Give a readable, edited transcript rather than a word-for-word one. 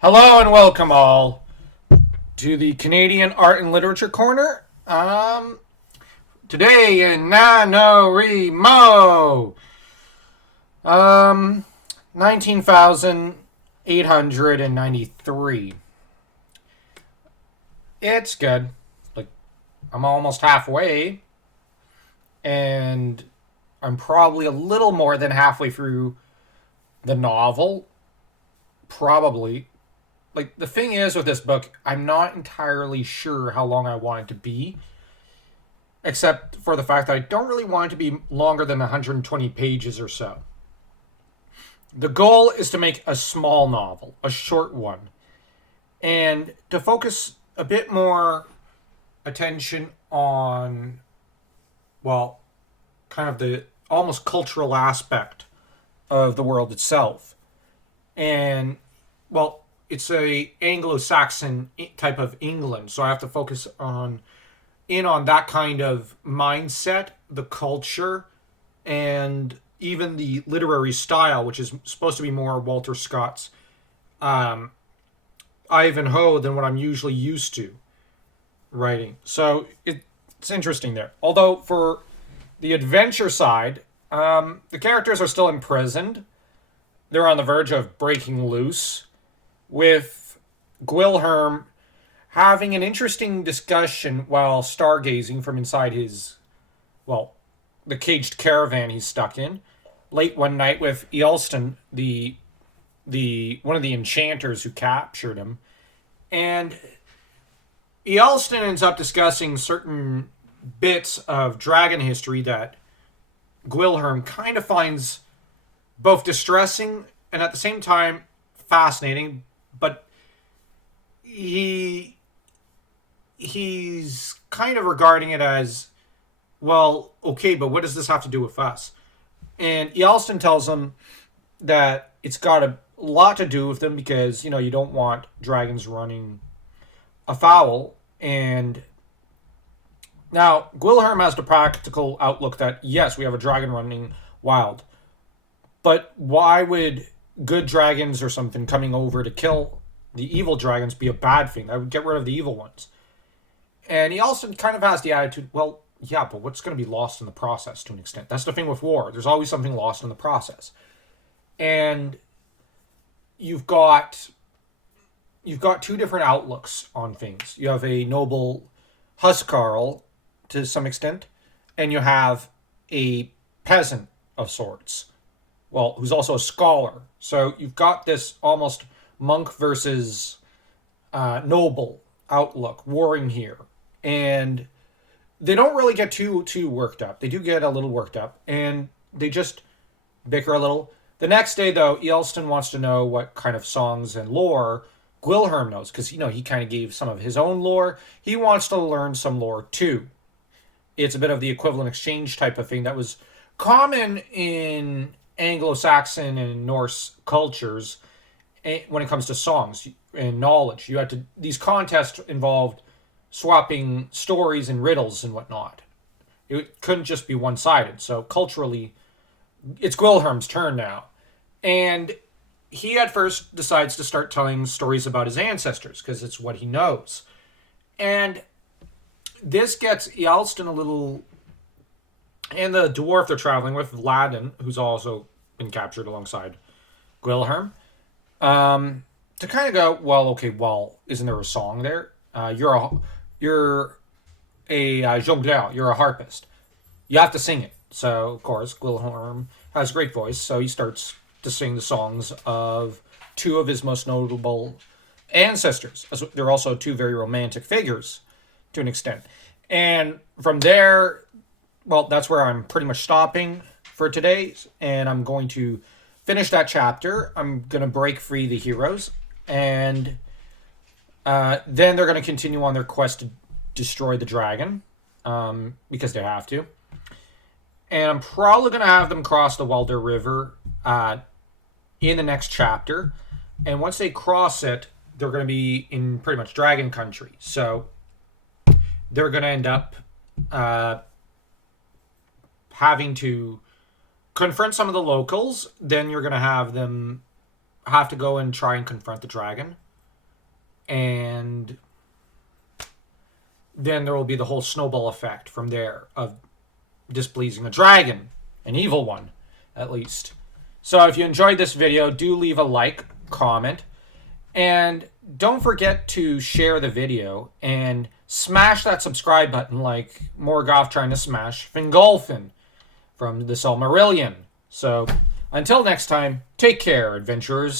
Hello and welcome all to the Canadian Art and Literature Corner. Today in NaNoWriMo, 19,893. It's good. Like, I'm almost halfway, and I'm probably a little more than halfway through the novel. Probably. Like, the thing is with this book, I'm not entirely sure how long I want it to be, except for the fact that I don't really want it to be longer than 120 pages or so. The goal is to make a small novel, a short one, and to focus a bit more attention on, well, kind of the almost cultural aspect of the world itself. And, well, it's a Anglo-Saxon type of England, so I have to focus on that kind of mindset, the culture, and even the literary style, which is supposed to be more Walter Scott's Ivanhoe than what I'm usually used to writing. So it's interesting there. Although for the adventure side, the characters are still imprisoned. They're on the verge of breaking loose, with Gwilherm having an interesting discussion while stargazing from inside his, well, the caged caravan he's stuck in, late one night with Ealston, the one of the enchanters who captured him. And Ealston ends up discussing certain bits of dragon history that Gwilherm kind of finds both distressing and at the same time fascinating, but he's kind of regarding it as, well, okay, but what does this have to do with us? And Ealston tells him that it's got a lot to do with them because, you don't want dragons running afoul. And now Gwilherm has the practical outlook that, yes, we have a dragon running wild, but why would good dragons or something coming over to kill the evil dragons be a bad thing? I would get rid of the evil ones. And he also kind of has the attitude, well, yeah, but what's going to be lost in the process to an extent? That's the thing with war. There's always something lost in the process. And you've got two different outlooks on things. You have a noble huscarl to some extent, and you have a peasant of sorts, well, who's also a scholar. So you've got this almost monk versus noble outlook warring here, and they don't really get too worked up. They do get a little worked up, and they just bicker a little. The next day, though, Ealston wants to know what kind of songs and lore Gwilherm knows, because he kind of gave some of his own lore. He wants to learn some lore too. It's a bit of the equivalent exchange type of thing that was common in Anglo-Saxon and Norse cultures when it comes to songs and knowledge. You had to, these contests involved swapping stories and riddles and whatnot. It couldn't just be one-sided. So culturally, it's Gwilherm's turn now. And he at first decides to start telling stories about his ancestors because it's what he knows. And this gets Ealston a little, and the dwarf they're traveling with, Ladin, who's also been captured alongside Gwilherm, to kind of go, well, okay, well, isn't there a song there? You're a jongleur, you're a harpist. You have to sing it. So, of course, Gwilherm has a great voice, so he starts to sing the songs of two of his most notable ancestors. They're also two very romantic figures to an extent. And from there, well, that's where I'm pretty much stopping for today, and I'm going to finish that chapter. I'm going to break free the heroes, and then they're going to continue on their quest to destroy the dragon, because they have to. And I'm probably going to have them cross the Welder River in the next chapter. And once they cross it, they're going to be in pretty much dragon country. So they're going to end up having to confront some of the locals. Then you're going to have them have to go and try and confront the dragon. and then there will be the whole snowball effect from there of displeasing a dragon, an evil one, at least. So if you enjoyed this video, do leave a like, comment, and don't forget to share the video and smash that subscribe button like Morgoth trying to smash Fingolfin from the Silmarillion. So until next time, take care, adventurers.